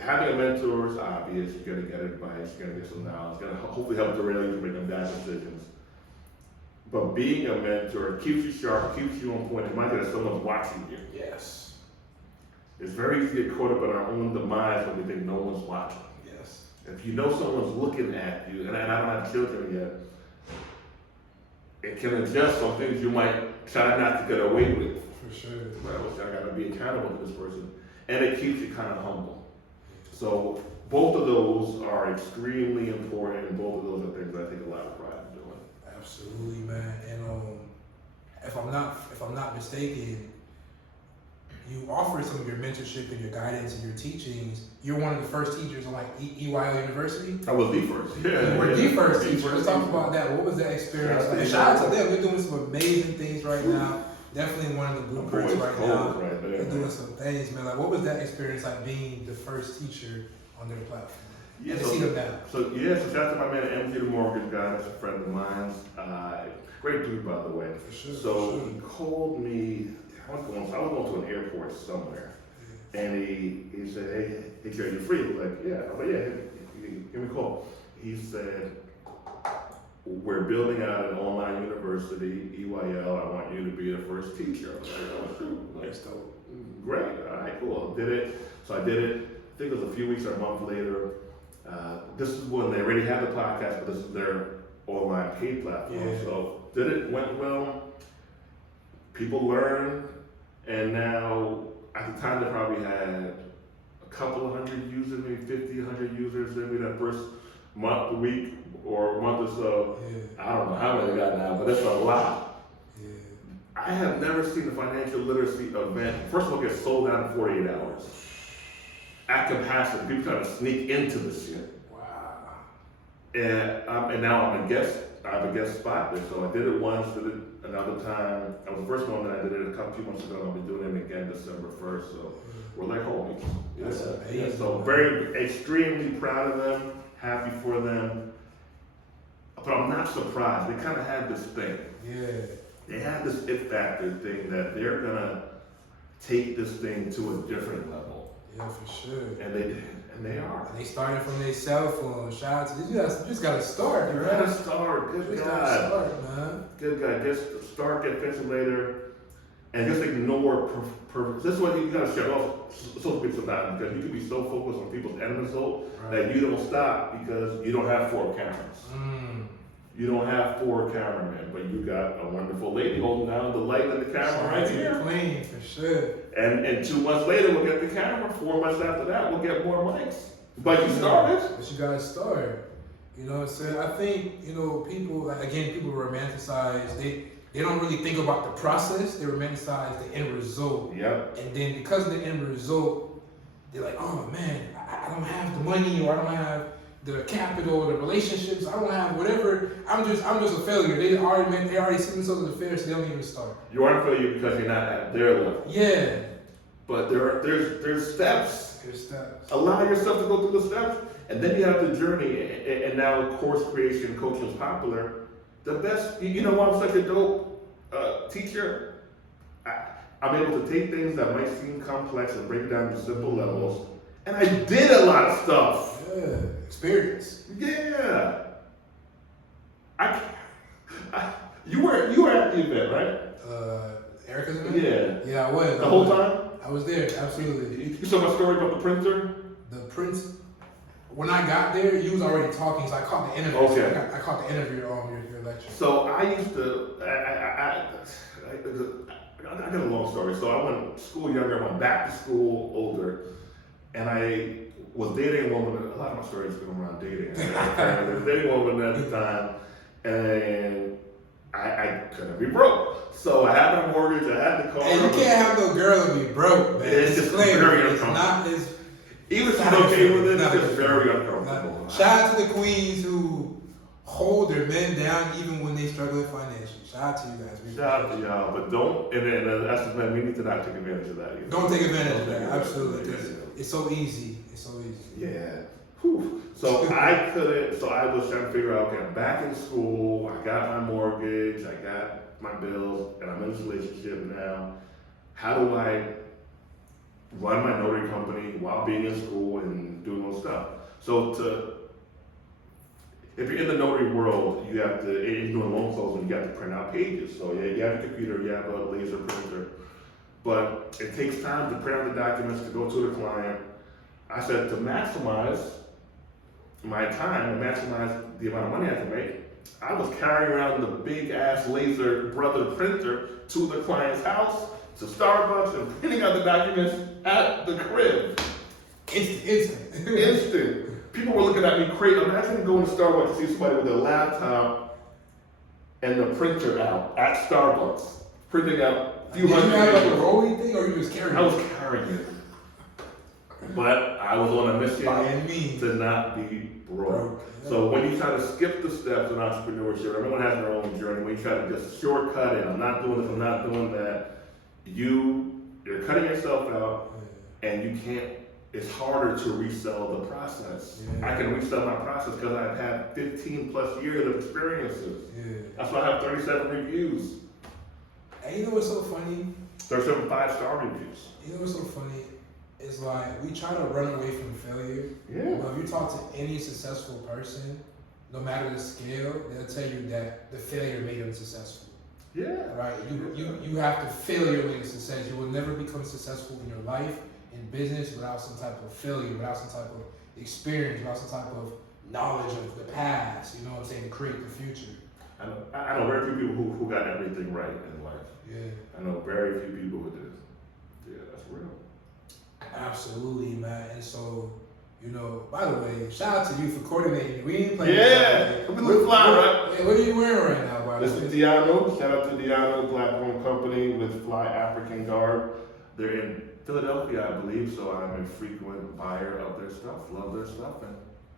having a mentor is obvious. You're going to get advice, you're going to get some knowledge, it's going to hopefully help derail you to make them bad decisions. But being a mentor keeps you sharp, keeps you on point. It reminds you that someone's watching you. Yes. It's very easy to get caught up in our own demise when we think no one's watching. Yes. If you know someone's looking at you, and I don't have children yet, it can adjust on things you might try not to get away with. For sure. Well, I got to be accountable to this person. And it keeps you kind of humble. So both of those are extremely important, and both of those are things I take a lot of pride in doing. Absolutely, man. And if I'm not mistaken, you offer some of your mentorship and your guidance and your teachings. You're one of the first teachers on EYL University. I was the first. Yeah, we're the first teacher. Let's talk about that. What was that experience like? Shout out to them. They're doing some amazing things right now. Definitely one of the blueprints right now. Right there, they're doing some things, man. What was that experience like being the first teacher on their platform? Yeah, see them now. So shout out to my man MG the Mortgage guy. That's a friend of mine. Great dude, by the way. For sure. So he called me. I was going to an airport somewhere, and he said, "Hey, Jerry, you free?" I was like, "Yeah." I was like, "Yeah, give me a call." He said, "We're building out an online university, EYL. I want you to be the first teacher." I was like, "Oh, shoot, that's dope. Great. All right, cool." I did it. So I did it. I think it was a few weeks or a month later. This is when they already had the podcast, but this is their online paid platform. Yeah. So did it, went well. People learned, and now at the time they probably had a couple of hundred users, maybe 50, 100 users, maybe that first month, week, or month or so. Yeah. I don't know how many they got now, but that's a lot. Yeah. I have never seen a financial literacy event, first of all, get sold out in 48 hours. At capacity, people trying to sneak into the shit. Wow. And now I'm a guest. I have a guest spot there, so I did it once, did it another time. That was the first one that I did it a few months ago, and I'll be doing it again December 1st, so we're like homies. That's amazing. Yeah, so very, extremely proud of them, happy for them, but I'm not surprised. They kind of had this thing. Yeah. They have this it factor thing that they're gonna take this thing to a different level. Yeah, for sure. And they are. And they started from their cell phone. Shout out to you. Just got to start, You right? gotta start. Good Just God. gotta start, man. Good guy. Just start, get fixed later, and just ignore purpose. This is what you gotta shut off social media sometimes, because you can be so focused on people's end result that you don't stop because you don't have 4 cameras. You don't have 4 cameramen, but you got a wonderful lady holding down the light and the camera right here. Clean, for sure. And 2 months later, we'll get the camera. 4 months after that, we'll get more mics. But you started. But you gotta start. You know what I'm saying? I think, you know, people, like, again, people romanticize, they don't really think about the process, they romanticize the end result. Yep. And then because of the end result, they're like, oh man, I don't have the money, or I don't have the capital, the relationships, I don't have whatever, I'm just a failure. They already see themselves as a failure, so they don't even start. You aren't a failure because you're not at their level. Yeah. But there's steps. There's steps. Allow yourself to go through the steps, and then you have the journey. And now course creation, coaching is popular. The best, you know why I'm such a dope teacher? I'm able to take things that might seem complex and break it down to simple levels. And I did a lot of stuff. Yeah, experience. Yeah. You were at the event, right? Erica's event? Yeah. Yeah, I was. The whole time? I was there, absolutely. You saw my story about the printer? The prince, when I got there, you was already talking, so I caught the interview. Okay. I caught the interview on your lecture. So I used to, I got a long story. So I went to school younger, I went back to school older, and I was dating a woman. A lot of my stories go around dating. I was dating a woman at the time, and I couldn't be broke. So I had my mortgage, I had the car. Hey, you can't have no girl and be broke, man. It's just very uncomfortable. Even if she's okay with it, it's just very uncomfortable. Shout out to the queens who hold their men down even when they struggle financially. Shout out to you guys. Shout out to y'all, but don't, and as a man, we need to not take advantage of that either. Don't take advantage of that, absolutely. It's so easy. It's so easy. Yeah. Whew. So I was trying to figure out, okay, I'm back in school, I got my mortgage, I got my bills, and I'm in this relationship now. How do I run my notary company while being in school and doing all stuff? So if you're in the notary world, you have to, if you're doing loan closing, you have to print out pages. So yeah, you have a computer, you have a laser printer, but it takes time to print out the documents to go to the client. I said to maximize my time and maximize the amount of money I can make, I was carrying around the big ass laser brother printer to the client's house, to Starbucks, and printing out the documents at the crib. Instant. People were looking at me crazy. Imagine going to Starbucks and see somebody with a laptop and the printer out at Starbucks, printing out a few hundred. Did you have like a rolling thing, or you just carrying it? I was carrying it. But I was on a mission to not be broke. So when you try to skip the steps of entrepreneurship, everyone has their own journey. When you try to just shortcut it, I'm not doing this, I'm not doing that, you're cutting yourself out, and you can't. It's harder to resell the process. I can resell my process because I've had 15 plus years of experiences. That's why I have 37 reviews. And you know what's so funny? 37 5-star reviews. You know what's so funny? It's like we try to run away from failure. Yeah. But if you talk to any successful person, no matter the scale, they'll tell you that the failure made them successful. Yeah. Right? You have to fail your way to success. You will never become successful in your life, in business, without some type of failure, without some type of experience, without some type of knowledge of the past, you know what I'm saying, to create the future. I know very few people who got everything right in life. Yeah. I know very few people who did. Yeah, that's real. Absolutely, man. And so, you know, by the way, shout out to you for coordinating. We ain't playing. Yeah, we look fly, right? What are you wearing right now, by This the way? is Diano. Shout out to Diano, black-owned company with fly African garb. They're in Philadelphia, I believe, so I'm a frequent buyer of their stuff. Love their stuff, and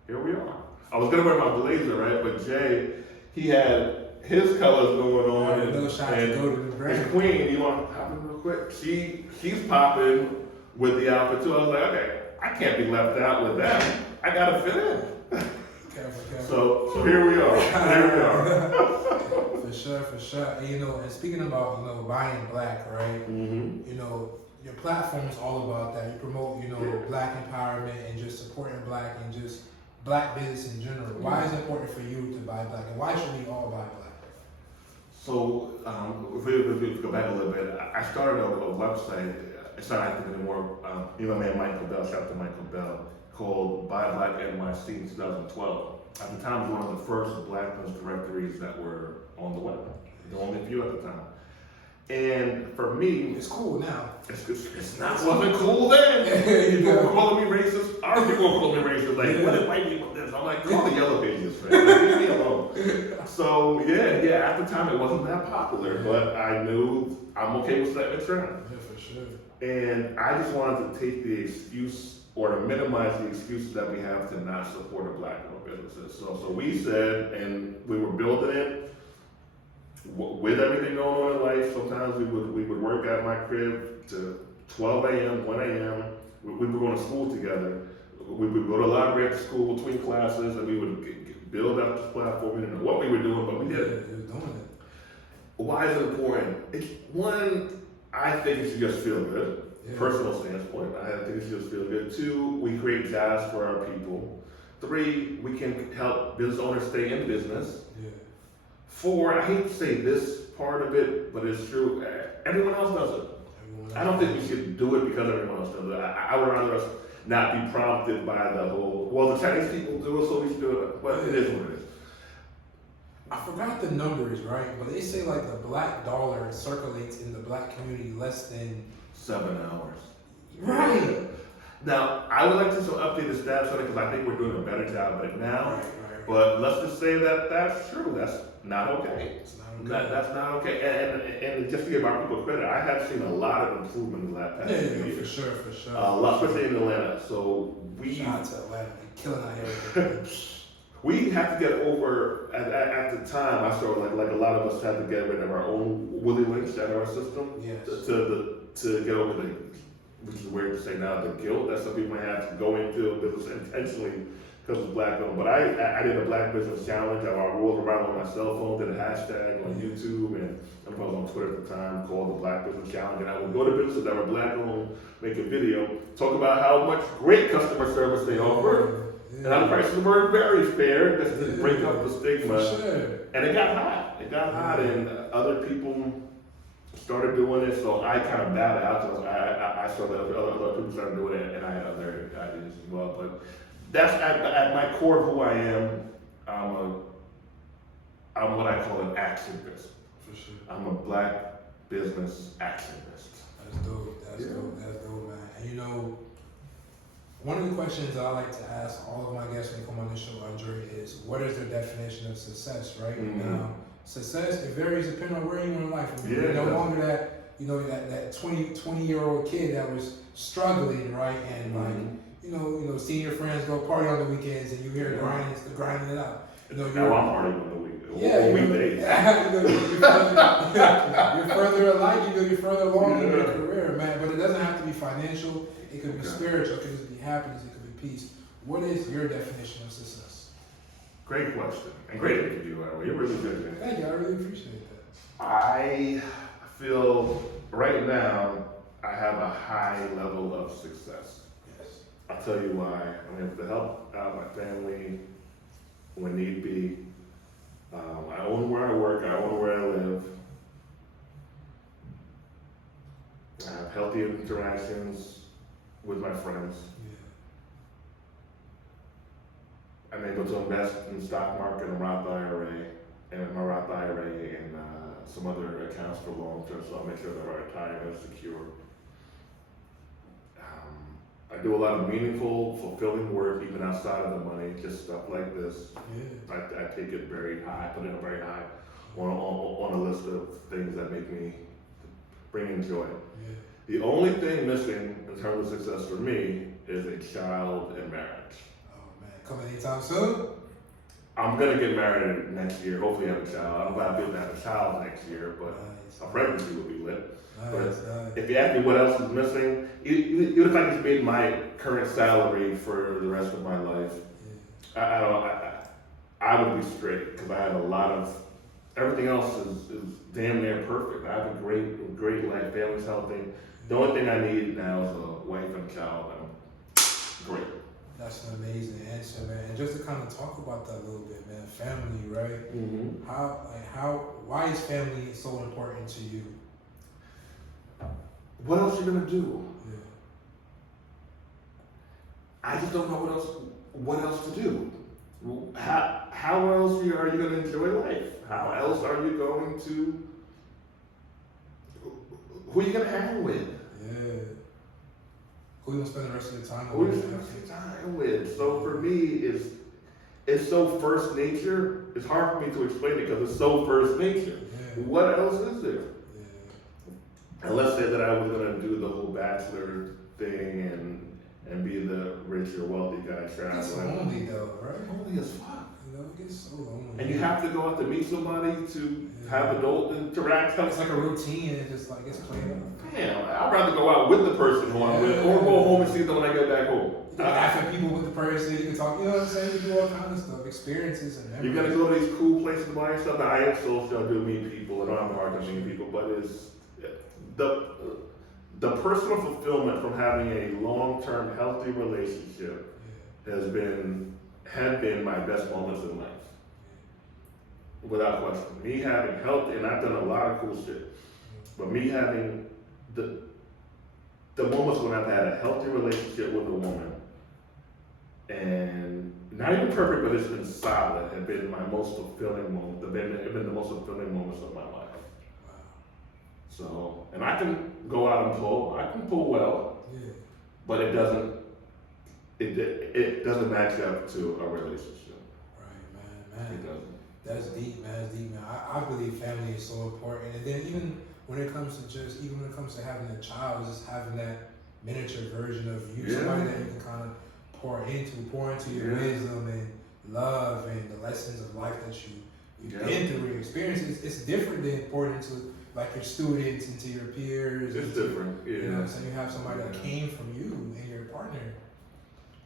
here we are. I was gonna wear my blazer, right? But Jay, he had his colors going on, and his queen. You want to hop in real quick? She's popping with the outfit too. I was like, okay, I can't be left out with that. I gotta fit in. Careful. So here we are. Here we are. For sure. And, you know, and speaking about, you know, buying black, right? Mm-hmm. You know, your platform is all about that. You promote, you know, black empowerment and just supporting black and just black business in general. Why is it important for you to buy black, and why should we all buy black? So if we go back a little bit, I started a website. It's not active anymore. My man Michael Bell, shout out to Michael Bell, called Buy Black NYC in 2012. at the time, it was one of the first Black business directories that were on the web. The only few at the time. And for me, It's cool now. it's not wasn't cool then. People were calling me racist. Our people were calling me racist. Like, what did white people do? I'm like, call the yellow pages, man. Like, leave me alone. So yeah, at the time it wasn't that popular, but I knew I'm okay with setting a trend. Yeah, for sure. And I just wanted to take the excuse or to minimize the excuses that we have to not support a Black-owned businesses. So we said, and we were building it. With everything going on in life, sometimes we would work at my crib to 12 a.m., 1 a.m. We were going to school together. We would go to the library after school between classes, and we would build up this platform. We didn't know what we were doing, but we did it. You were doing it. Why is it important? It's one, I think it should just feel good. Yeah. Personal standpoint, I think it should just feel good. 2, we create jobs for our people. 3, we can help business owners stay in business. Yeah. 4, I hate to say this part of it, but it's true. Everyone else does it. I don't think we should do it because everyone else does it. I would rather us not be prompted by the whole, well, the Chinese people do it, so we should do it. Well, it is what it is. I forgot the numbers, right? But they say like the Black dollar circulates in the Black community less than 7 hours. Right. Now, I would like to update the stats on it because I think we're doing a better job of it now. Right. But let's just say that that's true. That's not okay. It's not okay. That's not okay. And just to give our people credit, I have seen a lot of improvement in the last past few Yeah, years. for sure. A lot, especially in Atlanta. So Shout out to Atlanta, killing out here. we have to get over, at the time, I saw like a lot of us had to get rid of our own Willie Lynch out of our system. Yes. To get over the, which is weird to say now, the guilt that some people have to go into a business intentionally because it's Black owned. But I did a Black business challenge. I rolled around on my cell phone, did a hashtag on YouTube, and I was on Twitter at the time called the Black Business Challenge. And I would go to businesses that were Black owned, make a video, talk about how much great customer service they offer. And the prices were very fair, just to break up the stigma. For sure. And it got hot. And other people started doing it, so I kind of bowed out. So I saw that other people started doing it, and I had other ideas as well. But that's at my core of who I am. I'm what I call an actionist. For sure. I'm a Black business actionist. That's dope. That's dope, man. And you know, one of the questions I like to ask all of my guests when they come on this show, Andre, is what is their definition of success, right? Mm-hmm. Now, success, it varies depending on where you are in life. I mean, you're no longer that 20-year-old kid that was struggling, right? And like, seeing your friends go party on the weekends and you hear grinding it out. Now I'm partying on the weekend. Yeah, weekdays. You're further alike, you're further along in your career, man. But it doesn't have to be financial. It could be spiritual. It could be happiness. It could be peace. What is your definition of success? Great question and great interview. You're really good, man. Thank you. I really appreciate that. I feel right now I have a high level of success. Yes. I'll tell you why. I'm able to help out my family when need be. I own where I work. I own where I live. I have healthy interactions with my friends. Yeah. I'm able to invest in the stock market and Roth IRA, and my Roth IRA and some other accounts for long term, so I'll make sure that my retirement is secure. I do a lot of meaningful, fulfilling work even outside of the money, just stuff like this. Yeah. I take it very high, put it very high on a list of things that make me bring joy. Yeah. The only thing missing in terms of success for me is a child and marriage. Oh man, coming anytime soon? I'm gonna get married next year, hopefully have a child. I'm about to have a child next year, but a pregnancy would be lit. Nice. If you ask me what else is missing, even if I just made my current salary for the rest of my life, I would be straight because I have a lot of, everything else is damn near perfect. I have a great life, family's healthy. The only thing I need now is a wife and a child. I'm great. That's an amazing answer, man. And just to kind of talk about that a little bit, man, family, right? Mm-hmm. Why is family so important to you? What else are you gonna do? Yeah. I just don't know what else to do. how else are you going to enjoy life? How else are you going to, who are you going to hang with? Yeah. Who you gonna spend the rest of your time Who with? are you going to spend time with? So for me, it's so first nature. It's hard for me to explain it because it's so first nature. Yeah. What else is there? Yeah. And let's say that I was going to do the whole bachelor thing and be the rich or wealthy guy It's traveling. lonely though, right? Lonely as fuck. You know, it gets so lonely. And you have to go out to meet somebody to have adult interaction. It's like a routine, and it's just like it's played out. Damn, I'd rather go out with the person who I'm with, or go home and see them when I get back home. You can laugh at people with the person, you can talk, you know what I'm saying? You do all kind of stuff, experiences and everything. You're gonna go to these cool places by yourself. Now, I am social, I do meet people, and I'm hard to meet people, but it's the personal fulfillment from having a long-term healthy relationship had been my best moments in life. Without question. Me having healthy, and I've done a lot of cool shit, but me having the moments when I've had a healthy relationship with a woman, and not even perfect, but it's been solid, have been my most fulfilling moment. Have been the most fulfilling moments of my life. So, and I can go out and pull. I can pull well, but it doesn't match up to a relationship. Right, man. It doesn't. That's deep, man. That's deep, man. I believe family is so important. And then even when it comes to having a child, just having that miniature version of you, somebody that you can kind of pour into your wisdom and love and the lessons of life that you've been through, your experiences. It's different than pouring into like your students, into your peers. It's different, yeah. You know what I'm saying? You have somebody that came from you and your partner.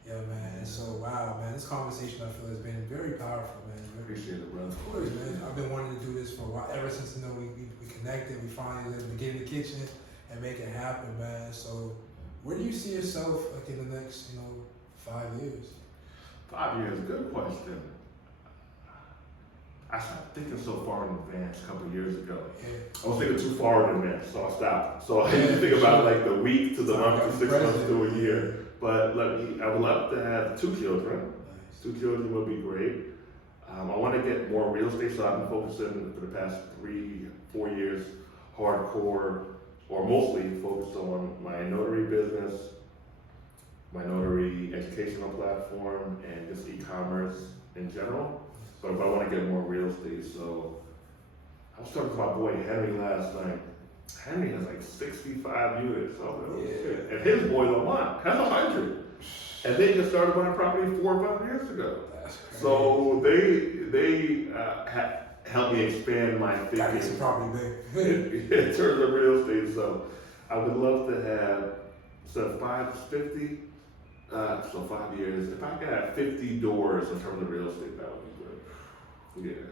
Yeah, man. And so, wow, man, this conversation I feel has been very powerful, man. Appreciate it, brother. Of course, man. I've been wanting to do this for a while. Ever since we connected, we finally let me get in the kitchen and make it happen, man. So, where do you see yourself like in the next, 5 years? 5 years, good question. I started thinking so far in advance a couple of years ago. Yeah. I was thinking too far in advance, so I stopped. So I didn't think about like the week to the month to 6 months to a year. But I would love to have 2 children. Nice. 2 children would be great. I want to get more real estate, so I've been focusing for the past 3-4 years, hardcore, or mostly focused on my notary business, my notary educational platform, and just e-commerce in general. But I want to get more real estate, so I was talking to my boy Henry last night. Henry has like 65 units, so I'm like, oh shit. And his boy Lamont has 100. And they just started buying property 4 or 5 years ago. So they helped me expand my thinking in terms of real estate. So I would love to have, so 550, so 5 years. If I could have 50 doors in terms of real estate, that would be good.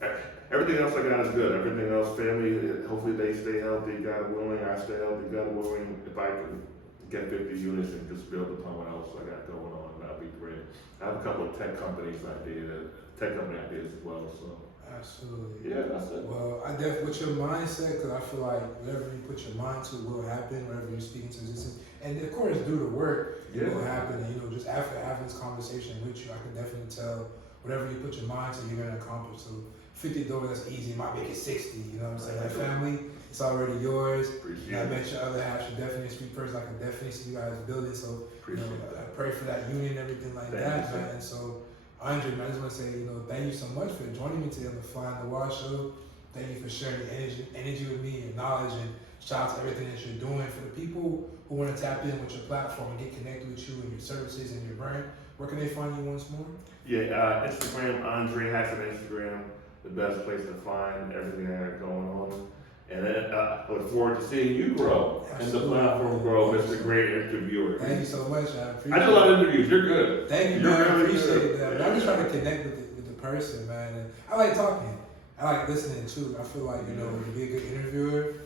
Yeah. Everything else I got is good. Everything else, family, hopefully they stay healthy. God willing, I stay healthy. God willing, if I can get 50 units and just build upon what else I got going on, that'd be great. I have a couple of tech company ideas as well. So Absolutely. yeah, that's it. Well, I definitely with your mindset, because I feel like whatever you put your mind to will happen. Whatever you're speaking to existence, and of course, do the work, it will happen. And just after having this conversation with you, I can definitely tell whatever you put your mind to, you're gonna accomplish. So 50 doors, that's easy. You might make it 60. You know what I'm saying? That family, it's already yours. I met your other half. You're definitely a sweet person. I can definitely see you guys building. So I pray for that union and everything like that, man. So Andre, man, I just want to say, thank you so much for joining me today on the Fly in the Wall show. Thank you for sharing your energy with me, your knowledge, and shout out to everything that you're doing. For the people who want to tap in with your platform and get connected with you and your services and your brand, where can they find you once more? Yeah, Instagram, Andre Hatchett Instagram, the best place to find everything I got going on. And then I look forward to seeing you grow and the platform grow, Mr. Great Interviewer. Thank you so much. I appreciate it. I do a lot of interviews. You're good. Thank you, You're man. I really appreciate good. that. I'm just trying to connect with the person, man. And I like talking. I like listening too. I feel like, to be a good interviewer, you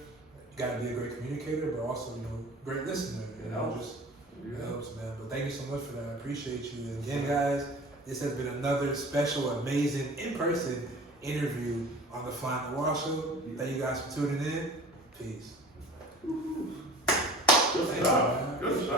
got to be a great communicator, but also, great listener. It helps, man. But thank you so much for that. I appreciate you. And again, guys, this has been another special, amazing, in-person interview on the Fly in the Wall show. Thank you guys for tuning in. Peace. Good stuff. Good stuff.